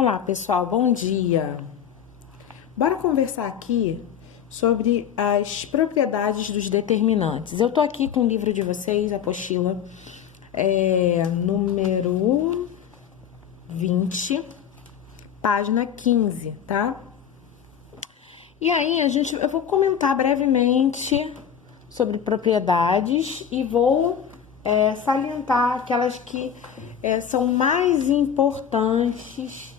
Olá, pessoal, bom dia. Bora conversar aqui sobre as propriedades dos determinantes. Eu tô aqui com o livro de vocês, a apostila, número 20, página 15, tá? E aí, eu vou comentar brevemente sobre propriedades e vou salientar aquelas que são mais importantes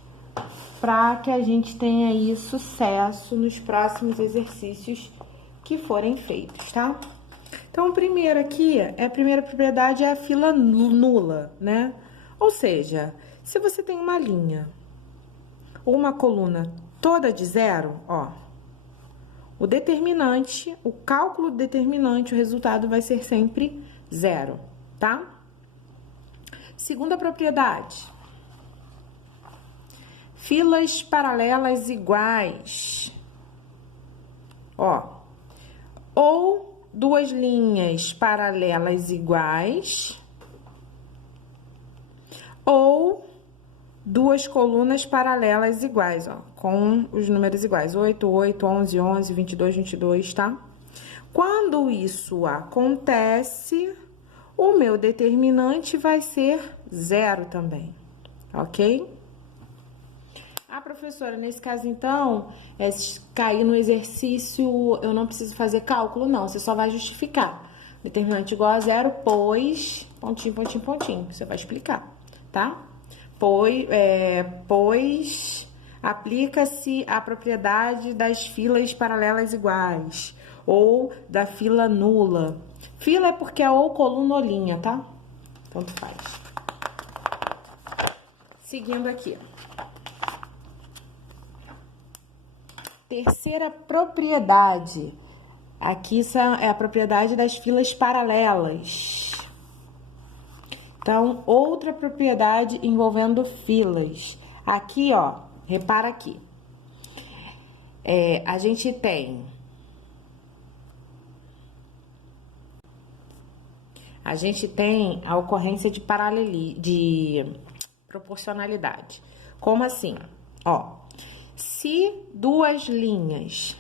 para que a gente tenha aí sucesso nos próximos exercícios que forem feitos, tá? Então, o primeiro aqui, a primeira propriedade é a fila nula, né? Ou seja, se você tem uma linha ou uma coluna toda de zero, ó, o determinante, o cálculo determinante, o resultado vai ser sempre zero, tá? Segunda propriedade. Filas paralelas iguais. Ó, ou duas linhas paralelas iguais, ou duas colunas paralelas iguais, ó, com os números iguais, 8, 8, 11, 11, 22, 22, tá? Quando isso acontece, o meu determinante vai ser zero também, ok? Ah, professora, nesse caso, então, se cair no exercício, eu não preciso fazer cálculo, não. Você só vai justificar. Determinante igual a zero, pois... Pontinho, pontinho, pontinho. Você vai explicar, tá? Pois aplica-se a propriedade das filas paralelas iguais. Ou da fila nula. Fila é porque é ou coluna ou linha, tá? Tanto faz. Seguindo aqui, terceira propriedade. Aqui é a propriedade das filas paralelas. Então, outra propriedade envolvendo filas. Aqui, ó, repara aqui. A gente tem... a ocorrência de proporcionalidade. Como assim? Ó, se duas linhas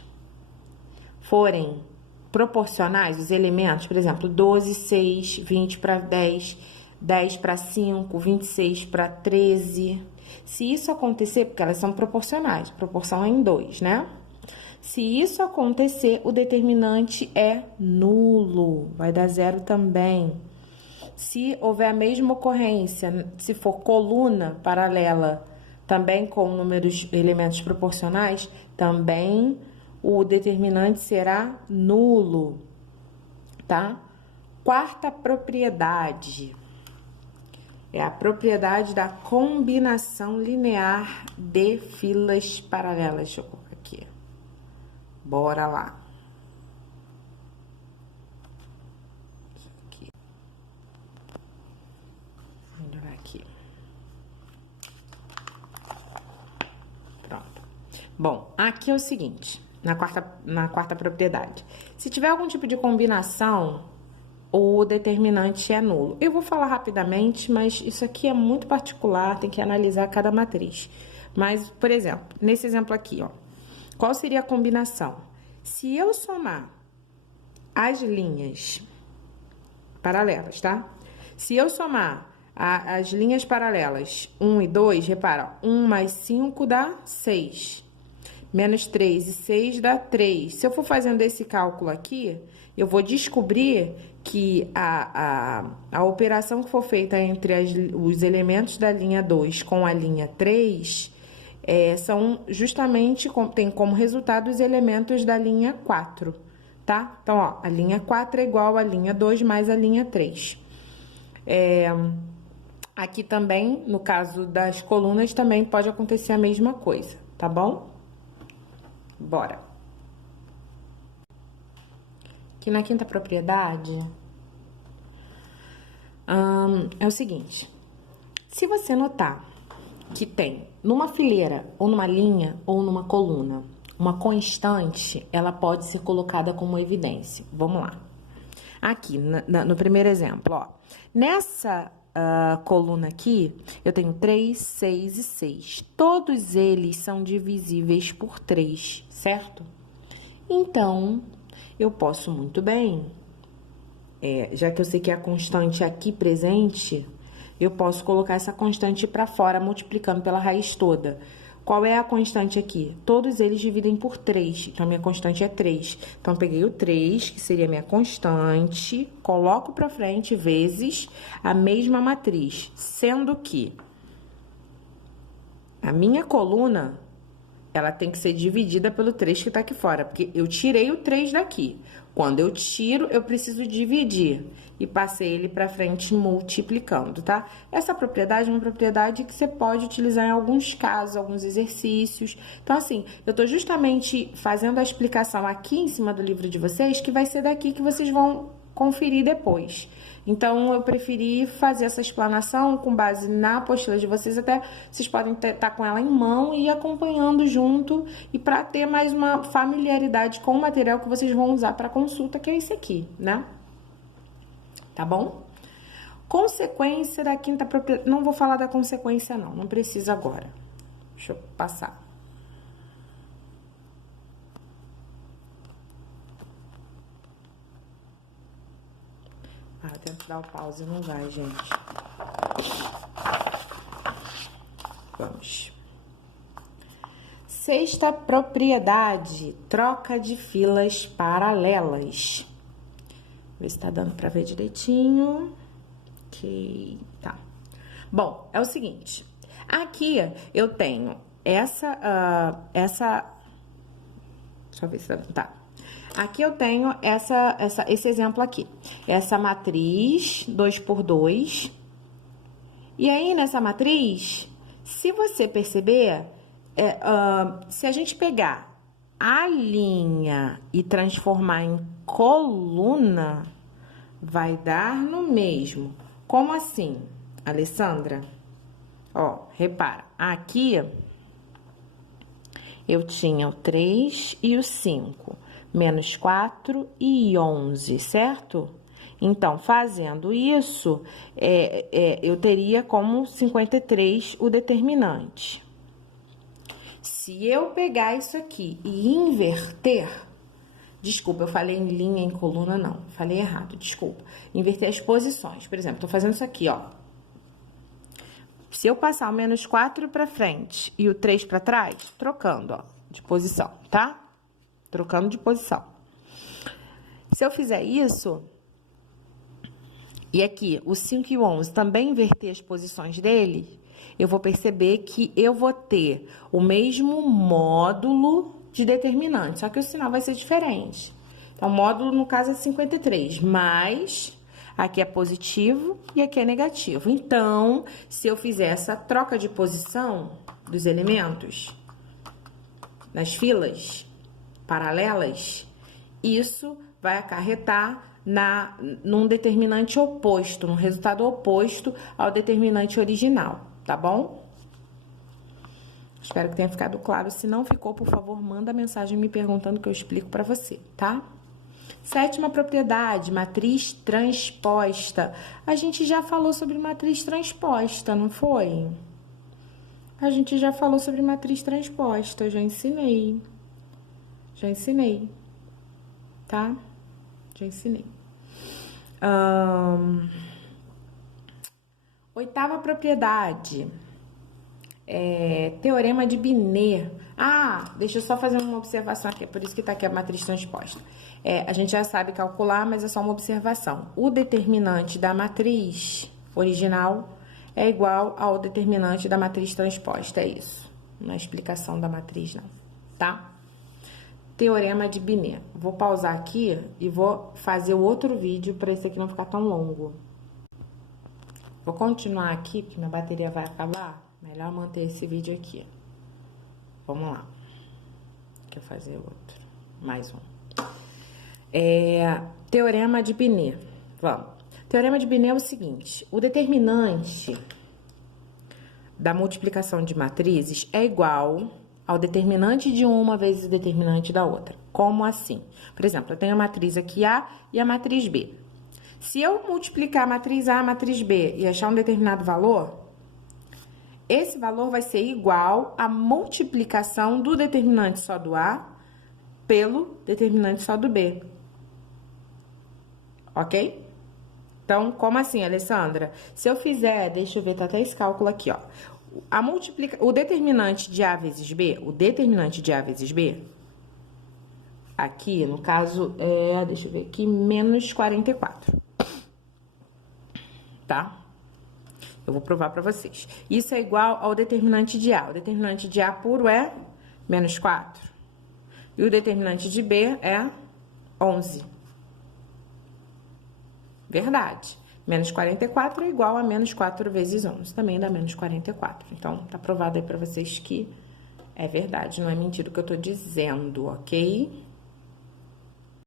forem proporcionais, os elementos, por exemplo, 12, 6, 20 para 10, 10 para 5, 26 para 13, se isso acontecer, porque elas são proporcionais, proporção é em 2, né? Se isso acontecer, o determinante é nulo, vai dar zero também. Se houver a mesma ocorrência, se for coluna paralela, também com elementos proporcionais, também o determinante será nulo, tá? Quarta propriedade é a propriedade da combinação linear de filas paralelas. Deixa eu colocar aqui. Bora lá. Aqui. Vou melhorar aqui. Pronto. Bom, aqui é o seguinte, na quarta propriedade. Se tiver algum tipo de combinação, o determinante é nulo. Eu vou falar rapidamente, mas isso aqui é muito particular, tem que analisar cada matriz. Mas, por exemplo, nesse exemplo aqui, ó, qual seria a combinação? Se eu somar as linhas paralelas, tá? Se eu somar as linhas paralelas 1 e 2, repara, 1 mais 5 dá 6. Menos 3 e 6 dá 3. Se eu for fazendo esse cálculo aqui, eu vou descobrir que a operação que for feita entre os elementos da linha 2 com a linha 3 são justamente, tem como resultado os elementos da linha 4, tá? Então, ó, a linha 4 é igual à linha 2 mais a linha 3. Aqui também, no caso das colunas, também pode acontecer a mesma coisa, tá bom? Bora. Aqui na quinta propriedade, é o seguinte. Se você notar que tem numa fileira, ou numa linha, ou numa coluna, uma constante, ela pode ser colocada como evidência. Vamos lá. Aqui, no primeiro exemplo, ó. Nessa coluna aqui, eu tenho 3, 6 e 6. Todos eles são divisíveis por 3, certo? Então, eu posso muito bem, já que eu sei que a constante aqui presente, eu posso colocar essa constante para fora, multiplicando pela raiz toda. Qual é a constante aqui? Todos eles dividem por 3, então, minha constante é 3. Então, eu peguei o 3, que seria minha constante, coloco para frente, vezes a mesma matriz, sendo que a minha coluna, ela tem que ser dividida pelo 3 que tá aqui fora, porque eu tirei o 3 daqui. Quando eu tiro, eu preciso dividir. E passei ele para frente multiplicando, tá? Essa propriedade é uma propriedade que você pode utilizar em alguns casos, alguns exercícios. Então, assim, eu tô justamente fazendo a explicação aqui em cima do livro de vocês, que vai ser daqui que vocês vão conferir depois. Então, eu preferi fazer essa explanação com base na apostila de vocês, até vocês podem estar com ela em mão e ir acompanhando junto, e para ter mais uma familiaridade com o material que vocês vão usar para consulta, que é esse aqui, né? Tá bom? Consequência da quinta propriedade. Não vou falar da consequência, não precisa agora. Deixa eu passar. Eu tento dar o pause, não vai, gente. Vamos. Sexta propriedade, troca de filas paralelas. Ver se tá dando pra ver direitinho. Ok, tá. Bom, é o seguinte. Aqui eu tenho essa... Deixa eu ver se tá. Aqui eu tenho esse exemplo aqui. Essa matriz 2 por 2. E aí, nessa matriz, se você perceber, se a gente pegar a linha e transformar em coluna, vai dar no mesmo. Como assim, Alessandra? Ó, repara, aqui eu tinha o 3 e o 5, menos 4 e 11, certo? Então, fazendo isso, eu teria como 53 o determinante. Se eu pegar isso aqui e inverter, desculpa, eu falei em linha, em coluna, não, falei errado, desculpa. Inverter as posições, por exemplo, tô fazendo isso aqui, ó. Se eu passar o menos 4 para frente e o 3 para trás, trocando, ó, de posição, tá? Trocando de posição. Se eu fizer isso, e aqui o 5 e o 11 também inverter as posições dele, eu vou perceber que eu vou ter o mesmo módulo de determinante, só que o sinal vai ser diferente. Então, o módulo, no caso, é 53, mas aqui é positivo e aqui é negativo. Então, se eu fizer essa troca de posição dos elementos nas filas paralelas, isso vai acarretar num determinante oposto, num resultado oposto ao determinante original, tá bom? Espero que tenha ficado claro. Se não ficou, por favor, manda mensagem me perguntando que eu explico para você, tá? Sétima propriedade, matriz transposta. A gente já falou sobre matriz transposta, não foi? A gente já falou sobre matriz transposta, eu já ensinei. Já ensinei, tá? Já ensinei. Oitava propriedade. Teorema de Binet. Deixa eu só fazer uma observação aqui, é por isso que tá aqui a matriz transposta. A gente já sabe calcular, mas é só uma observação. O determinante da matriz original é igual ao determinante da matriz transposta, é isso. Não é explicação da matriz, não, tá? Teorema de Binet. Vou pausar aqui e vou fazer o outro vídeo para esse aqui não ficar tão longo. Vou continuar aqui, porque minha bateria vai acabar. Melhor manter esse vídeo aqui. Vamos lá. Quer fazer outro? Mais um. Teorema de Binet. Vamos. Teorema de Binet é o seguinte. O determinante da multiplicação de matrizes é igual ao determinante de uma vezes o determinante da outra. Como assim? Por exemplo, eu tenho a matriz aqui A e a matriz B. Se eu multiplicar a matriz A, a matriz B e achar um determinado valor, esse valor vai ser igual à multiplicação do determinante só do A pelo determinante só do B. Ok? Então, como assim, Alessandra? Se eu fizer, deixa eu ver, tá até esse cálculo aqui, ó. O determinante de A vezes B, aqui, no caso, deixa eu ver aqui, menos 44. Tá? Eu vou provar pra vocês. Isso é igual ao determinante de A. O determinante de A puro é menos 4. E o determinante de B é 11. Verdade. Menos 44 é igual a menos 4 vezes 11. Também dá menos 44. Então, tá provado aí pra vocês que é verdade, não é mentira o que eu tô dizendo, ok?